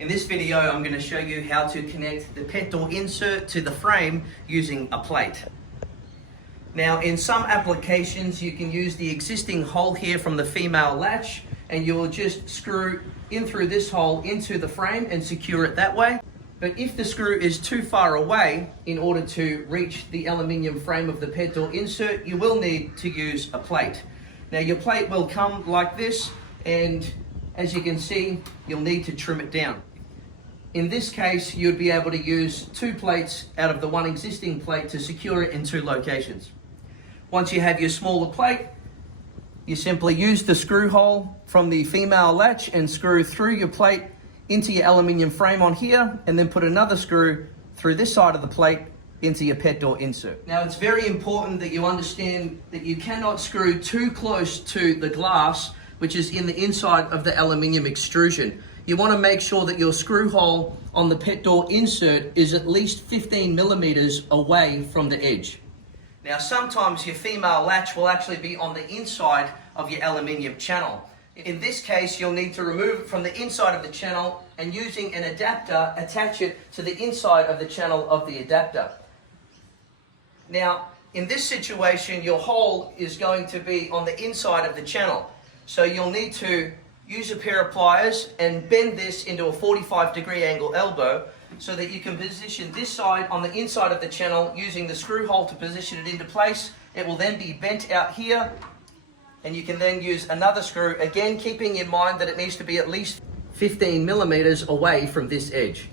In this video, I'm going to show you how to connect the pet door insert to the frame using a plate. Now, in some applications, you can use the existing hole here from the female latch, and you will just screw in through this hole into the frame and secure it that way. But if the screw is too far away in order to reach the aluminium frame of the pet door insert, you will need to use a plate. Now, your plate will come like this, and as you can see, you'll need to trim it down. In this case, you'd be able to use 2 plates out of the one existing plate to secure it in 2 locations. Once you have your smaller plate, you simply use the screw hole from the female latch and screw through your plate into your aluminium frame on here, and then put another screw through this side of the plate into your pet door insert. Now, it's very important that you understand that you cannot screw too close to the glass, which is in the inside of the aluminium extrusion. You want to make sure that your screw hole on the pet door insert is at least 15 millimeters away from the edge. Now, sometimes your female latch will actually be on the inside of your aluminium channel. In this case, you'll need to remove it from the inside of the channel, and using an adapter, attach it to the inside of the channel of the adapter. Now, in this situation, your hole is going to be on the inside of the channel. So you'll need to use a pair of pliers and bend this into a 45-degree angle elbow so that you can position this side on the inside of the channel using the screw hole to position it into place. It will then be bent out here, and you can then use another screw, again keeping in mind that it needs to be at least 15 millimeters away from this edge.